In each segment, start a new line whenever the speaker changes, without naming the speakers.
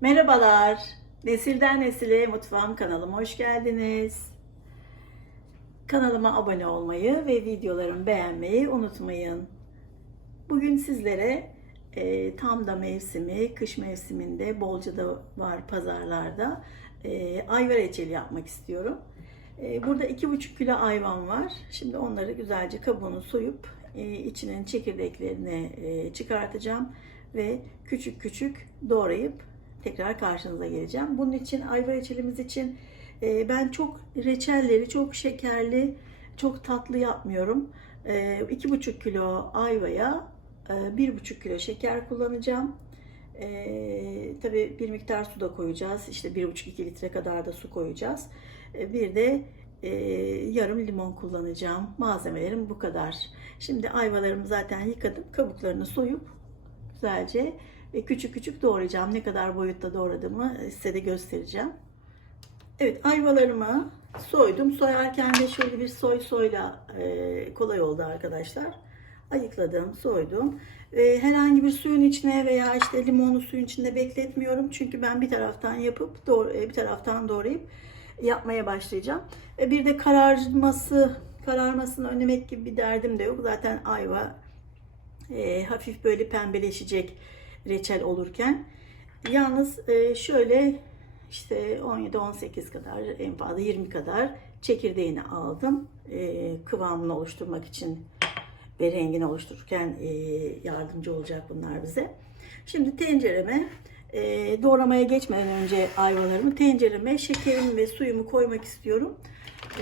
Merhabalar. Nesilden Nesile Mutfağım kanalıma hoş geldiniz. Kanalıma abone olmayı ve videolarımı beğenmeyi unutmayın. Bugün sizlere e, tam da mevsimi, kış mevsiminde bolca da var pazarlarda e, ayva reçeli yapmak istiyorum. E, burada 2,5 kilo ayvam var. Şimdi onları güzelce kabuğunu soyup e, içinin çekirdeklerini e, çıkartacağım ve küçük küçük doğrayıp tekrar karşınıza geleceğim. Bunun için ayva reçelimiz için e, ben çok reçelleri çok şekerli, çok tatlı yapmıyorum. E, 2,5 kilo ayvaya e, 1,5 kilo şeker kullanacağım. E, tabii bir miktar su da koyacağız. İşte 1,5-2 litre kadar da su koyacağız. E, bir de e, yarım limon kullanacağım. Malzemelerim bu kadar. Şimdi ayvalarımı zaten yıkadım. Kabuklarını soyup güzelce küçük küçük doğrayacağım. Ne kadar boyutta doğradığımı size de göstereceğim. Evet ayvalarımı soydum. Soyarken de şöyle bir soy soyla e, kolay oldu arkadaşlar. Ayıkladım, soydum. E, herhangi bir suyun içine veya işte limonlu suyun içinde bekletmiyorum. Çünkü ben bir taraftan yapıp e, bir taraftan doğrayıp yapmaya başlayacağım. E, bir de kararması, kararmasını önlemek gibi bir derdim de yok. Zaten ayva e, hafif böyle pembeleşecek reçel olurken. Yalnız e, şöyle işte 17-18 kadar en fazla 20 kadar çekirdeğini aldım. E, kıvamını oluşturmak için ve rengini oluştururken e, yardımcı olacak bunlar bize. Şimdi tencereme doğramaya geçmeden önce ayvalarımı tencereme şekerimi ve suyumu koymak istiyorum.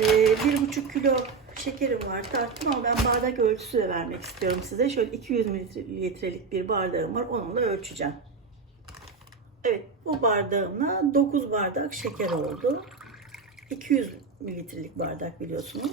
E, bir buçuk kilo şekerim var tarttım ama ben bardak ölçüsü de vermek istiyorum size. Şöyle 200 mililitrelik bir bardağım var onunla ölçeceğim. Evet bu bardağımla 9 bardak şeker oldu. 200 mililitrelik bardak biliyorsunuz.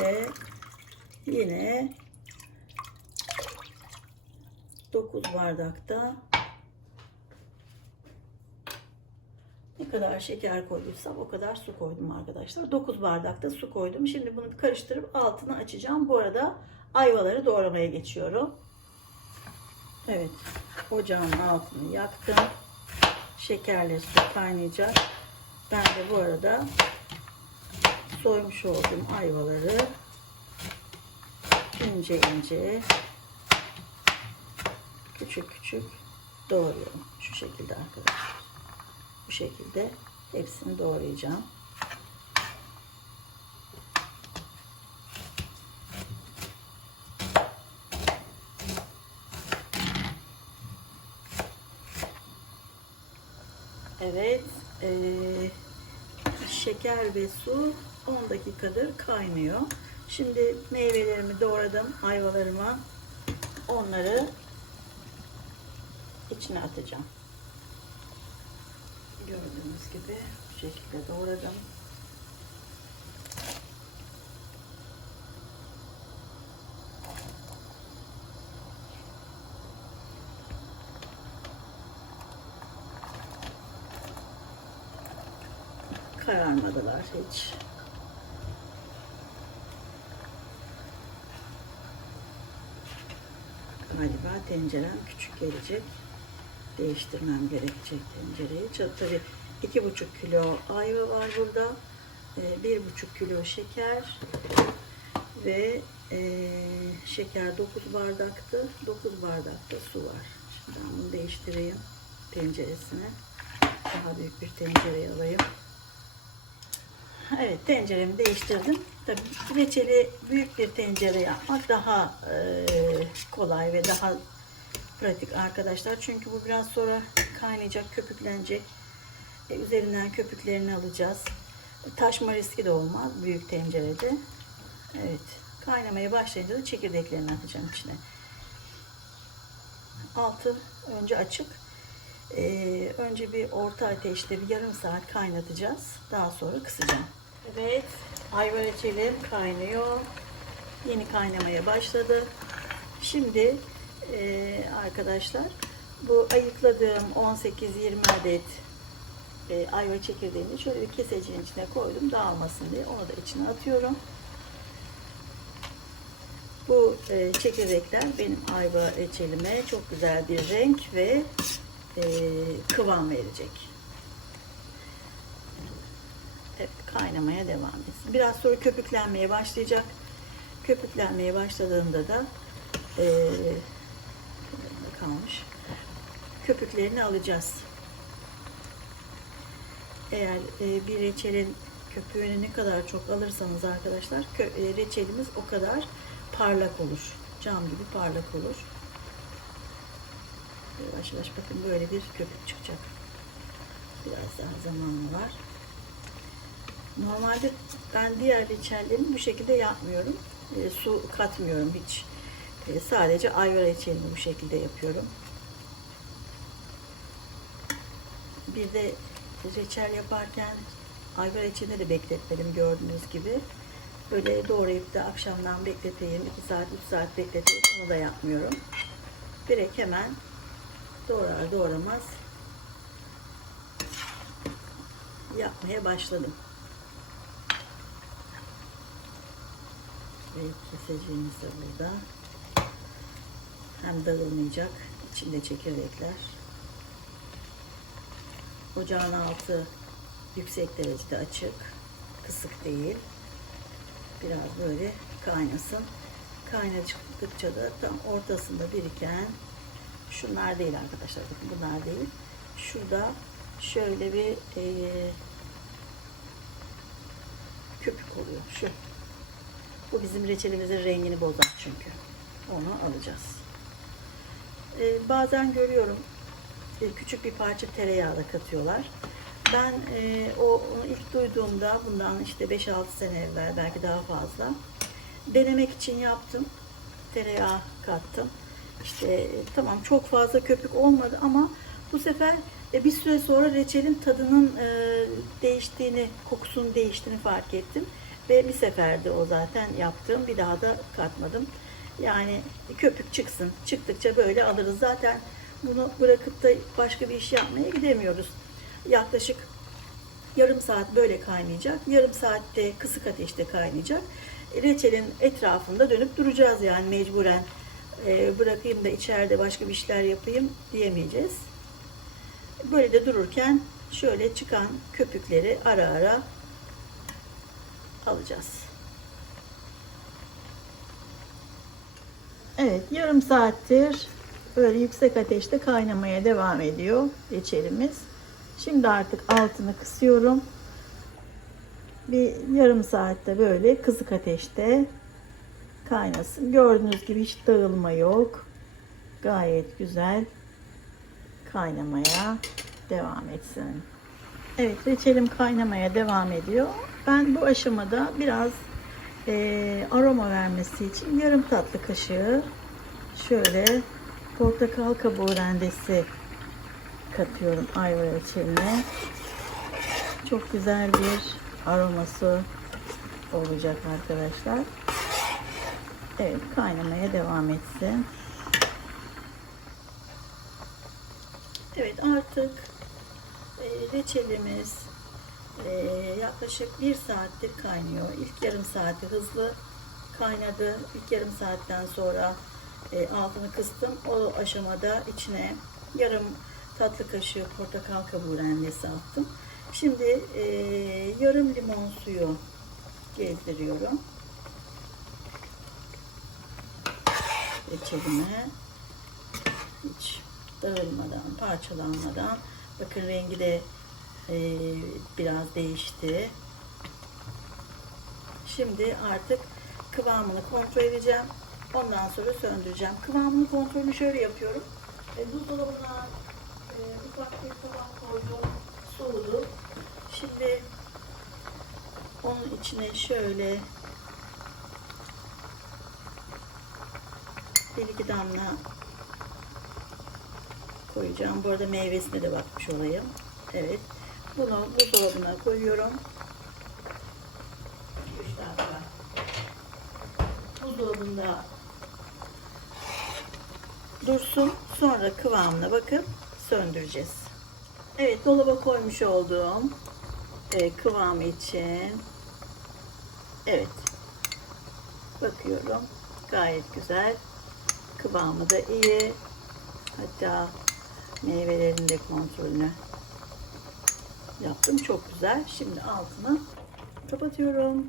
Ve yine 9 bardakta ne kadar şeker koyduysam o kadar su koydum arkadaşlar. 9 bardakta su koydum. Şimdi bunu karıştırıp altını açacağım. Bu arada ayvaları doğramaya geçiyorum. Evet. Ocağın altını yaktım. Şekerleri kaynayacak. Ben de bu arada soymuş olduğum ayvaları ince ince küçük küçük doğruyorum. Şu şekilde arkadaşlar. Bu şekilde hepsini doğrayacağım. Evet. Ee, şeker ve su 10 dakikadır kaynıyor. Şimdi meyvelerimi doğradım. Ayvalarımı onları içine atacağım. Gördüğünüz gibi bu şekilde doğradım. Kararmadılar hiç. Tencerem küçük gelecek. Değiştirmem gerekecek tencereyi. Tabii iki buçuk kilo ayva var burada. Ee, bir buçuk kilo şeker ve e, şeker 9 bardaktı. 9 bardakta su var. Şimdi ben bunu değiştireyim tenceresine. Daha büyük bir tencereye alayım. Evet tenceremi değiştirdim. Tabii reçeli büyük bir tencere yapmak daha e, kolay ve daha pratik arkadaşlar. Çünkü bu biraz sonra kaynayacak, köpüklenecek. E, üzerinden köpüklerini alacağız. Taşma riski de olmaz büyük tencerede. Evet. Kaynamaya başlayınca da çekirdeklerini atacağım içine. Altı önce açık. Ee, önce bir orta ateşte bir yarım saat kaynatacağız. Daha sonra kısacağım. Evet, ayva reçelim kaynıyor. yeni kaynamaya başladı. Şimdi e, arkadaşlar bu ayıkladığım 18-20 adet e, ayva çekirdeğini şöyle bir keseceğin içine koydum dağılmasın diye onu da içine atıyorum. Bu e, çekirdekler benim ayva reçelime çok güzel bir renk ve e, kıvam verecek. Evet, kaynamaya devam etsin. Biraz sonra köpüklenmeye başlayacak. Köpüklenmeye başladığında da e, Köpüklerini alacağız. Eğer e, bir reçelin köpüğünü ne kadar çok alırsanız arkadaşlar e, reçelimiz o kadar parlak olur. Cam gibi parlak olur. Yavaş yavaş bakın böyle bir köpük çıkacak. Biraz daha zamanım var. Normalde ben diğer reçellerimi bu şekilde yapmıyorum. E, su katmıyorum hiç. E, sadece ayva reçelini bu şekilde yapıyorum. Bir de reçel yaparken ayva reçelini de bekletmedim gördüğünüz gibi. Böyle doğrayıp da akşamdan bekleteyim, 2 saat, 3 saat bekleteyim onu da yapmıyorum. Direkt hemen doğrar doğramaz yapmaya başladım. Ve keseceğimiz de burada. Hem dağılmayacak, içinde çekirdekler. Ocağın altı yüksek derecede açık, kısık değil. Biraz böyle kaynasın. Kaynadıkça da tam ortasında biriken şunlar değil arkadaşlar bakın bunlar değil. Şurada şöyle bir e, köpük oluyor. Şu. Bu bizim reçelimizin rengini bozar çünkü. Onu alacağız. E, bazen görüyorum küçük bir parça tereyağı da katıyorlar. Ben e, o ilk duyduğumda bundan işte 5-6 sene evvel belki daha fazla denemek için yaptım. Tereyağı kattım. İşte e, tamam çok fazla köpük olmadı ama bu sefer e, bir süre sonra reçelin tadının e, değiştiğini, kokusunun değiştiğini fark ettim. Ve bir seferde o zaten yaptım. Bir daha da katmadım. Yani köpük çıksın. Çıktıkça böyle alırız. Zaten bunu bırakıp da başka bir iş yapmaya gidemiyoruz. Yaklaşık yarım saat böyle kaynayacak. Yarım saatte kısık ateşte kaynayacak. Reçelin etrafında dönüp duracağız yani mecburen. E, bırakayım da içeride başka bir işler yapayım diyemeyeceğiz. Böyle de dururken şöyle çıkan köpükleri ara ara alacağız. Evet yarım saattir böyle yüksek ateşte kaynamaya devam ediyor reçelimiz. Şimdi artık altını kısıyorum. Bir yarım saatte böyle kısık ateşte kaynasın. Gördüğünüz gibi hiç dağılma yok. Gayet güzel kaynamaya devam etsin. Evet reçelim kaynamaya devam ediyor. Ben bu aşamada biraz e, aroma vermesi için yarım tatlı kaşığı şöyle portakal kabuğu rendesi katıyorum ayva reçeline. Çok güzel bir aroması olacak arkadaşlar. Evet kaynamaya devam etsin. Evet artık e, reçelimiz e, yaklaşık bir saattir kaynıyor. İlk yarım saati hızlı kaynadı. İlk yarım saatten sonra e, altını kıstım. O aşamada içine yarım tatlı kaşığı portakal kabuğu rendesi attım. Şimdi e, yarım limon suyu gezdiriyorum. Reçelime hiç dağılmadan, parçalanmadan. Bakın rengi de e, biraz değişti. Şimdi artık kıvamını kontrol edeceğim. Ondan sonra söndüreceğim. Kıvamını kontrolünü şöyle yapıyorum. E, buzdolabına e, ufak bir tabak koydum. Soğudu. Şimdi onun içine şöyle bir iki damla koyacağım. Bu arada meyvesine de bakmış olayım. Evet. Bunu buzdolabına koyuyorum. 3 dakika. buzdolabında dursun. Sonra kıvamına bakıp söndüreceğiz. Evet dolaba koymuş olduğum e, kıvamı için. Evet. Bakıyorum. Gayet güzel. Kıvamı da iyi. Hatta meyvelerin de kontrolünü yaptım. Çok güzel. Şimdi altını kapatıyorum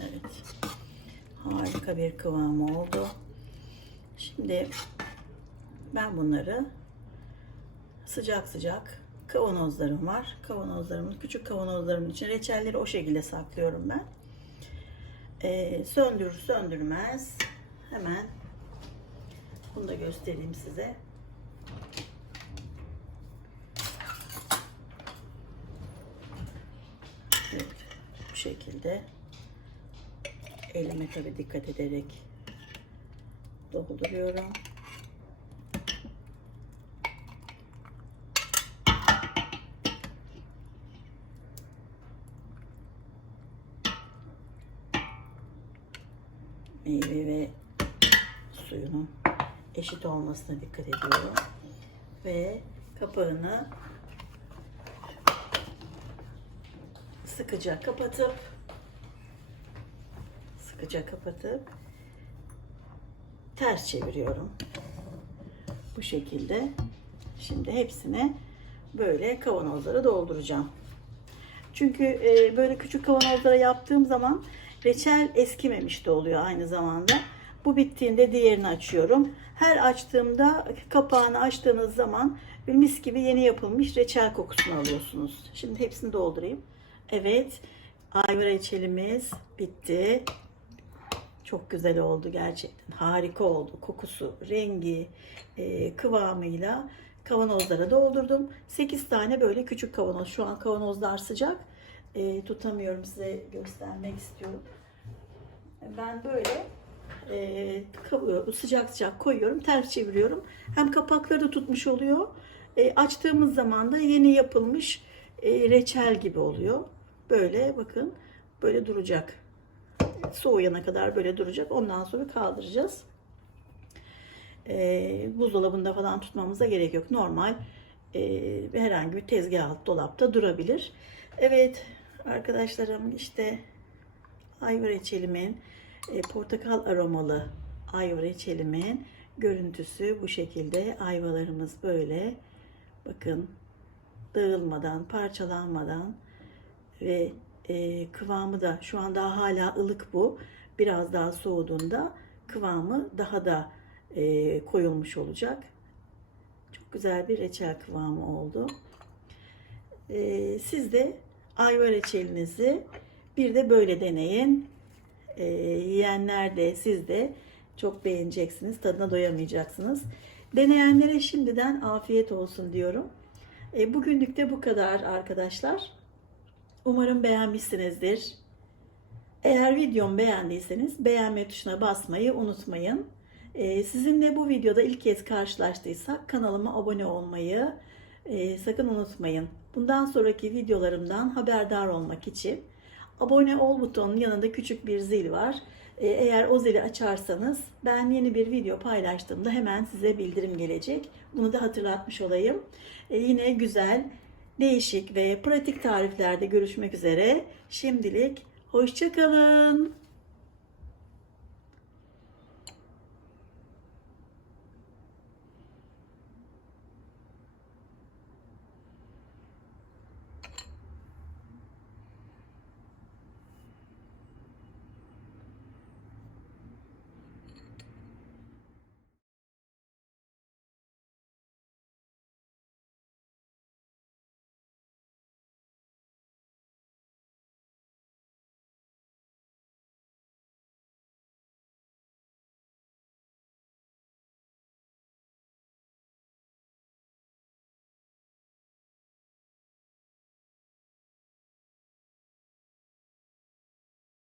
evet harika bir kıvamı oldu şimdi ben bunları sıcak sıcak kavanozlarım var. Kavanozlarımın, küçük kavanozlarımın için reçelleri o şekilde saklıyorum ben. Ee, söndürür söndürmez hemen bunu da göstereyim size. Evet, bu şekilde elime tabi dikkat ederek dolduruyorum. meyve ve suyunun eşit olmasına dikkat ediyorum. Ve kapağını sıkıca kapatıp sıkıca kapatıp ters çeviriyorum. Bu şekilde. Şimdi hepsini böyle kavanozlara dolduracağım. Çünkü e, böyle küçük kavanozlara yaptığım zaman reçel eskimemiş de oluyor aynı zamanda. Bu bittiğinde diğerini açıyorum. Her açtığımda kapağını açtığınız zaman mis gibi yeni yapılmış reçel kokusunu alıyorsunuz. Şimdi hepsini doldurayım. Evet, ayva reçelimiz bitti. Çok güzel oldu gerçekten. Harika oldu. Kokusu, rengi, e, kıvamıyla kavanozlara doldurdum. 8 tane böyle küçük kavanoz. Şu an kavanozlar sıcak. E, tutamıyorum size göstermek istiyorum. Ben böyle e, kavuruyorum, sıcak sıcak koyuyorum, ters çeviriyorum. Hem kapakları da tutmuş oluyor. E, açtığımız zaman da yeni yapılmış e, reçel gibi oluyor. Böyle bakın böyle duracak. Soğuyana kadar böyle duracak. Ondan sonra kaldıracağız. E, buzdolabında falan tutmamıza gerek yok. Normal e, herhangi bir tezgah alt dolapta durabilir. Evet arkadaşlarım işte ayva reçelimin e, portakal aromalı ayva reçelimin görüntüsü bu şekilde. Ayvalarımız böyle bakın dağılmadan, parçalanmadan ve e, kıvamı da şu an daha hala ılık bu. Biraz daha soğuduğunda kıvamı daha da e, koyulmuş olacak. Çok güzel bir reçel kıvamı oldu. E, siz de ayva reçelinizi bir de böyle deneyin. E, yiyenler de siz de çok beğeneceksiniz. Tadına doyamayacaksınız. Deneyenlere şimdiden afiyet olsun diyorum. E, bugünlük de bu kadar arkadaşlar. Umarım beğenmişsinizdir. Eğer videomu beğendiyseniz beğenme tuşuna basmayı unutmayın. E, sizinle bu videoda ilk kez karşılaştıysak kanalıma abone olmayı e, sakın unutmayın. Bundan sonraki videolarımdan haberdar olmak için abone ol butonunun yanında küçük bir zil var. E, eğer o zili açarsanız ben yeni bir video paylaştığımda hemen size bildirim gelecek. Bunu da hatırlatmış olayım. E, yine güzel, değişik ve pratik tariflerde görüşmek üzere. Şimdilik hoşçakalın.